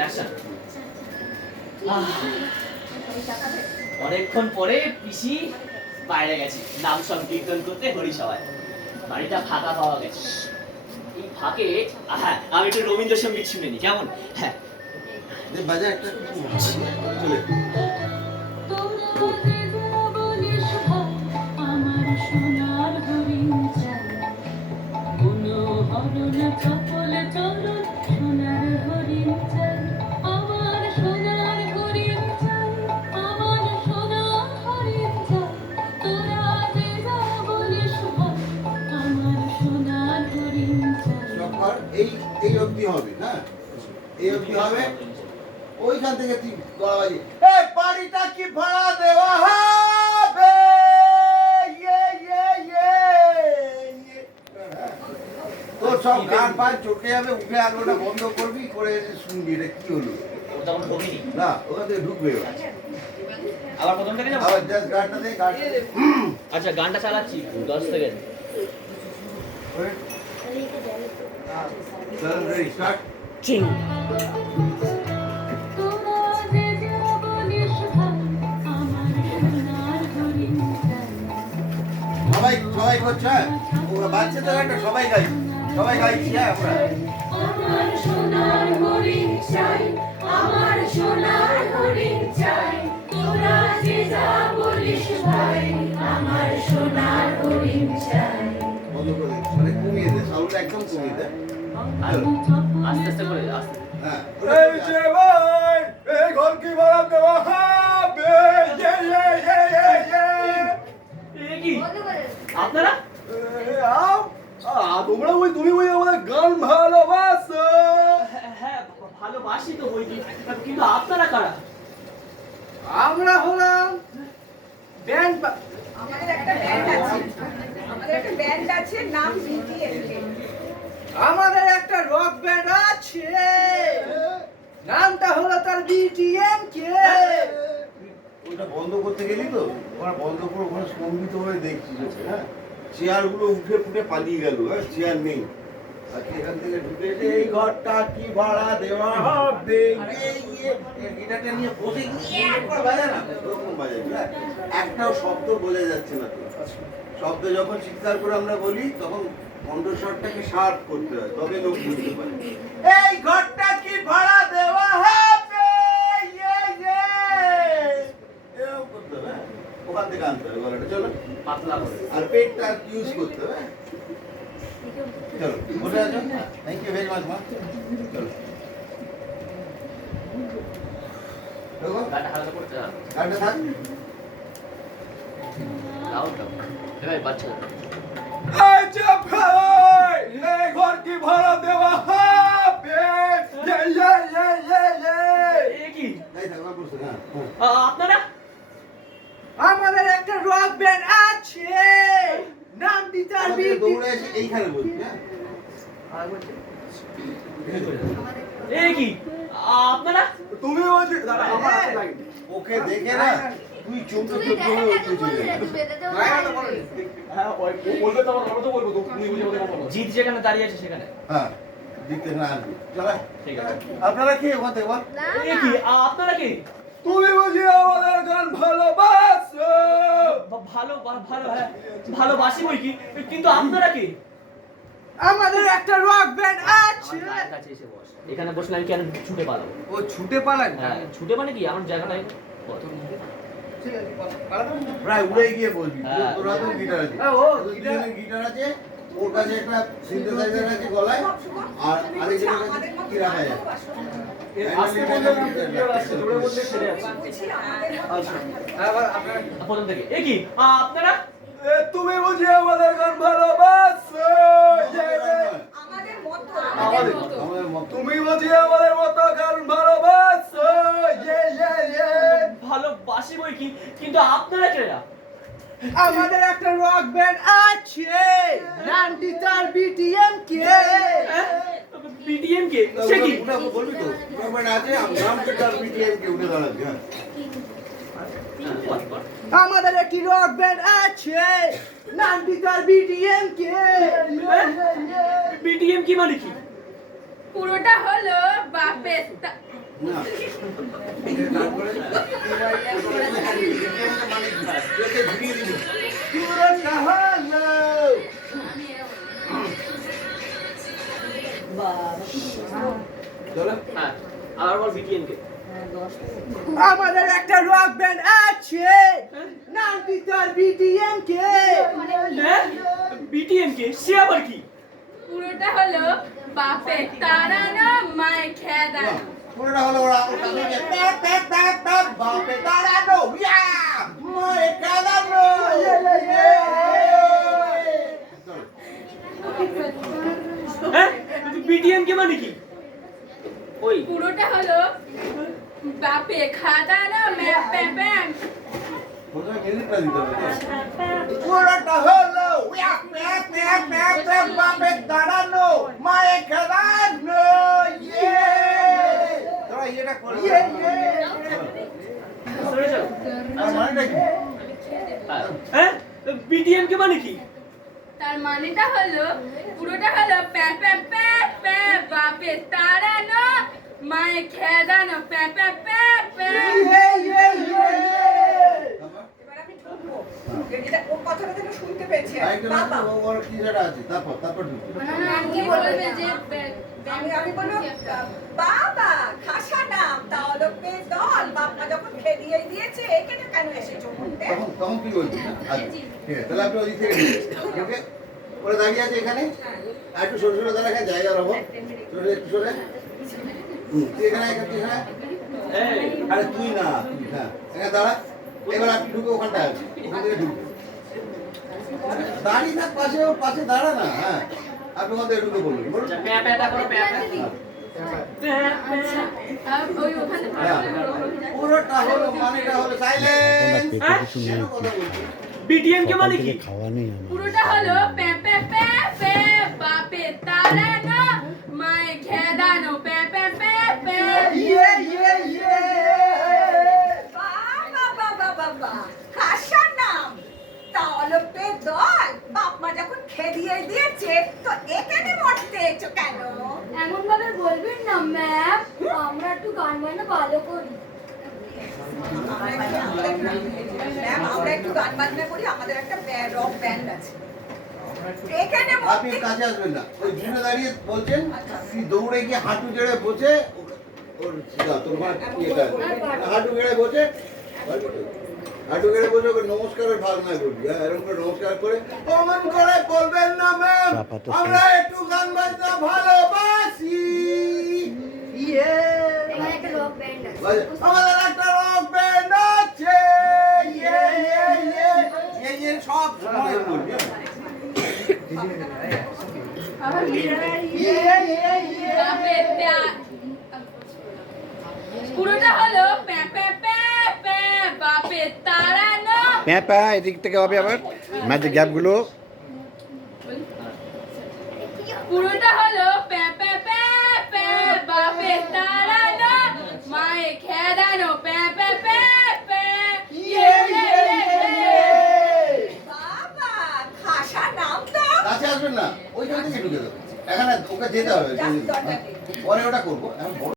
Action. অনেকক্ষণ পরে পিসি বাইরে গেছে নাম সংকীর্তন করতে হরিসভায়। বাড়িটা ফাঁকা পাওয়া গেছে। এই ফাঁকে হ্যাঁ আমি একটু রবীন্দ্রসঙ্গীত শুনে নি, কেমন? হ্যাঁ বাজা একটা চলে এই অবধি হবে না, এই অবধি হবে। ওইখান থেকে তুই গলা বাজি, এই বাড়িটা কি ভাড়া দেওয়া হবে? তোর সব গান পান চোখে যাবে, উঠে আলোটা বন্ধ করবি, করে শুনবি এটা কি হলো। তখন ঢুকিনি না, ওখান থেকে ঢুকবে আবার প্রথম থেকে যাবো। আবার জাস্ট গানটা দিয়ে গানটা আচ্ছা গানটা চালাচ্ছি 10 সেকেন্ড। চল রেডি স্টার্ট। চিং সবাই সবাই করছে, হ্যাঁ ওরা বাচ্চাদের একটা সবাই গাই, সবাই গাইছি, হ্যাঁ আমরা। আমার সোনার হরিণ চাই, আমার সোনার হরিণ চাই, তোরা যে যা বলিস ভাই, আমার সোনার হরিণ চাই। বন্ধ করে দে, মানে কমিয়ে দে, সাউন্ডটা একদম কমিয়ে দে। আস্তে আস্তে করে আস্তে। হ্যাঁ এই যে ভাই, এই ঘর কি ভাড়া দেওয়া হবে? এ কি আপনারা? তোমরা ওই তুমি ওই আমাদের গান ভালোবাসো। হ্যাঁ ভালোবাসি তো বই, কিন্তু আপনারা কারা? আমরা হলাম ব্যান্ড। আমাদের একটা ব্যান্ড আছে, আমাদের একটা ব্যান্ড আছে, নাম বিটিএমকে। আমাদের একটা রক ব্যান্ড আছে, নামটা হলো তার বিটিএম কে। ওটা বন্ধ করতে গেলি তো, ওরা বন্ধ করে ওখানে স্তম্ভিত হয়ে দেখছি, হ্যাঁ চেয়ারগুলো উঠে ফুটে পালিয়ে গেল, হ্যাঁ চেয়ার নেই। আর এখান থেকে ঢুকে এসে এই ঘরটা কি ভাড়া দেওয়া হবে, গিটারটা নিয়ে বসে গিয়ে একবার বাজে না, ওরকম বাজে, হ্যাঁ একটাও শব্দ বোঝা যাচ্ছে না। তো শব্দ যখন চিৎকার করে আমরা বলি তখন কণ্ঠস্বরটাকে শার্প করতে হয়, তবে লোক বুঝতে পারে। এই ঘরটা কি ভাড়া দেওয়া হবে, এরকম করতে হবে, হ্যাঁ? ওখান থেকে আনতে হবে গলাটা, চলো পাতলা করে। আর পেটটা ইউজ করতে হবে, হ্যাঁ? চলো বসে আছো, থ্যাংক ইউ ভেরি মাচ মা, চলো দেখো গানটা হালকা করতে হবে। গানটা থাক। লাউড দাও। ভাই বাচ্চা এই যে ভাই, এই ঘর কি ভাড়া দেওয়া হবে? এ কি এই থাক, আমার বসে, হ্যাঁ আপনারা? আমাদের একটা রক ব্যান্ড আছে, নামটি তার আমাদের বিটি। দৌড়ে এসে এইখানে বলছি, হ্যাঁ এ কি আপনারা? তুমি বলছি দাদা আমার হাতে লাগে। ওকে দেখে না তুই চমকে তুমি চমকে হয়ে দেখা উঠে চলে যাবি। বেঁধে দেবো। হ্যাঁ ওই ও বলবে তো আমরা তো বলবো, তুমি বুঝে বলবে বলো। জিত যেখানে দাঁড়িয়ে আছে সেখানে। হ্যাঁ দেখতে না আসবি, চলে ঠিক আছে। আপনারা কি ওখান থেকে বল। না, এ কি আপনারা কি? তুমি বুঝি আমাদের গান ভালোবাসো। ভালো ভালো হ্যাঁ ভালোবাসি বই কি, কিন্তু আপনারা কি? আমাদের একটা রক ব্যান্ড আছে। আমার গায়ের কাছে এসে বস। এখানে বসলে আমি কেন ছুটে পালাবো? ও ছুটে পালান? হ্যাঁ ছুটে মানে কি, আমার জায়গা নাই। ঠিক আছে পালাবেন। প্রায় উড়ে গিয়ে বলবি, হ্যাঁ। তোর হাতেও গিটার আছে, হ্যাঁ, ও তোদের গিটার- দুজনের গিটার আছে, ওর কাছে একটা সিনথেসাইজার আছে গলায়, আর আরেকজনের কাছে কি রাখা যায়। আজকে বললে ক্লিয়ার আসছে, জোরে বললে সেরে আছে। বলছি আমাদের মতো আচ্ছা বান্ধব। এবার আপনারা প্রথম থেকে এ কি আপনারা? তুমি বুঝি আমাদের গান ভালোবাসো। আমাদের মতো, আমাদের মতো। আমাদের মত তুমি বুঝি আমাদের মতো গান ভালোবাসো। ভালোবাসি বই কি, কিন্তু আপনারা কেরা? আমাদের একটা রক ব্যান্ড আছে, নামটি তার বিটিএম কে। বিটিএম কে? সে কি? উঠাবো বলবি তো, গভর্নমেন্ট আছে, নাম কেটার বিটিএম কে উঠে দাঁড়াবি, হ্যাঁ আমাদের একটি রক ব্যান্ড আছে, নামটি তার বিটিএম কে। বিটিএম কি মানে কি? পুরোটা হলো বাপের না তারপরে মানে ঘুরিয়ে দিবি পুরোটা হলো চলো হ্যাঁ আবার বল বিটিএম কে আমাদের একটা রক ব্যান্ড আছে নামটি তার বিটিএম কে হ্যাঁ বিটিএম কে সে আবার কি পুরোটা হলো বাপের তাড়ানো মায়ের খেদানো পুরোটা হলো ওরা ওটা থেকে প্যাপ প্যাপ প্যাপ প্যাপ বাপে দাঁড়ানো ইয়া মায়ে কাঁদানো হ্যাঁ বিটিএম কে মানে কি ওই পুরোটা হলো বাপে খাদানো ম্যাপ প্যাপ প্যাপ প্রথমে মিউজিকটা দিতে হবে পুরোটা হলো ইয়া প্যাপ প্যাপ প্যাপ প্যাপ বাপে দাঁড়ানো মায়ে কাঁদানো ইয়ে তোরা এটা করে ইয়ে সরে যাও আর মানেটা কি হ্যাঁ বিটিএম কে মানে কি তার মানেটা হলো পুরোটা হলো প্যাপ প্যাপ প্যাপ প্যাপ বাপে তাড়ানো মায়ের খেদানো প্যাপ প্যাপ প্যাপ প্যাপ এবার আমি ঢুকবো এটা ওর কথাটা যেন শুনতে পেয়েছি আরেকটা বাবা ওর কি যেটা আছে তারপর ঢুকবো কি বলবে যে আমি বলবো বাবা খাসা নাম তাহলে দল বাবা যখন খেলিয়ে দিয়েছে এখানে কেন এসেছো বলতে তখন কি বলবি আচ্ছা ঠিক আছে তাহলে আপনি ওই থেকে ওকে ওরা দাঁড়িয়ে আছে এখানে আর একটু সরে সরে দাঁড়া জায়গা রব সরে একটু সরে তুই এখানে এখানে এই আরে তুই না তুই হ্যাঁ এখানে দাঁড়া এবার আপনি ঢুকে ওখানটা আছে ওখান থেকে ঢুকে দাঁড়িয়ে থাক পাশে ওর পাশে দাঁড়া না হ্যাঁ আপনি ওখান থেকে ঢুকে বলুন বলুন প্যাপ প্যাপটা করো প্যাপ আচ্ছা আর ওই ওখানে পুরোটা হলো মানেটা হলো সাইলেন্স বিটিএম কে মানে কি খাওয়া নেই আমার পুরোটা হলো প্যাপ প্যাপ প্যাপ প্যাপ বাপে তাড়ানো মায়ের খেদানো প্যাপ প্যাপ প্যাপ প্যাপ বাবা বাবা বাবা খাসা নাম তাহলে দল বাপ মা যখন খেলিয়ে দিয়েছে তো এখানে মরতে এসো কেন এমন ভাবে বলবেন না ম্যাম আমরা একটু গান বাজনা ভালো করি ম্যাম আমরা একটু গান বাজনা করি আমাদের একটা রক ব্যান্ড আছে এখানে আপনি কাছে আসবেন না ওই দূরে দাঁড়িয়ে বলছেন তুই দৌড়ে গিয়ে হাঁটু গেড়ে বসে ওর সিধা তোর মানে ইয়েটা হাঁটু গেড়ে বসে ওকে নমস্কারের ভাগ নাই বলবি হ্যাঁ এরকম করে নমস্কার করে অমন করে বলবেন না ম্যাম আমরা একটু গান বাজনা ভালোবাসি এখানে একটা রক ব্যান্ড আছে আমাদের একটা রক ব্যান্ড আছে ইয়ে ইয়ে ইয়ে ইয়ে ইয়ে সব সময় বলবি বাপে পুরোটা হলো প্যাপ প্যাপ প্যাপ প্যাপ বাপে তাড়ানো প্যাপা এদিক থেকে হবে আবার ম্যাজিক গ্যাপগুলো পুরোটা হলো প্যাপ প্যাপ প্যাপ প্যাপ বাপে তাড়ানো মায়ের খেদানো প্যাপ প্যাপ প্যাপ প্যাপ বাবা খাসা নাম তো কাছে আসবেন না ওইখান থেকে ঢুকে দেবো এখানে ওকে যেতে হবে দরজা দিয়ে। পরে ওটা করবো এখন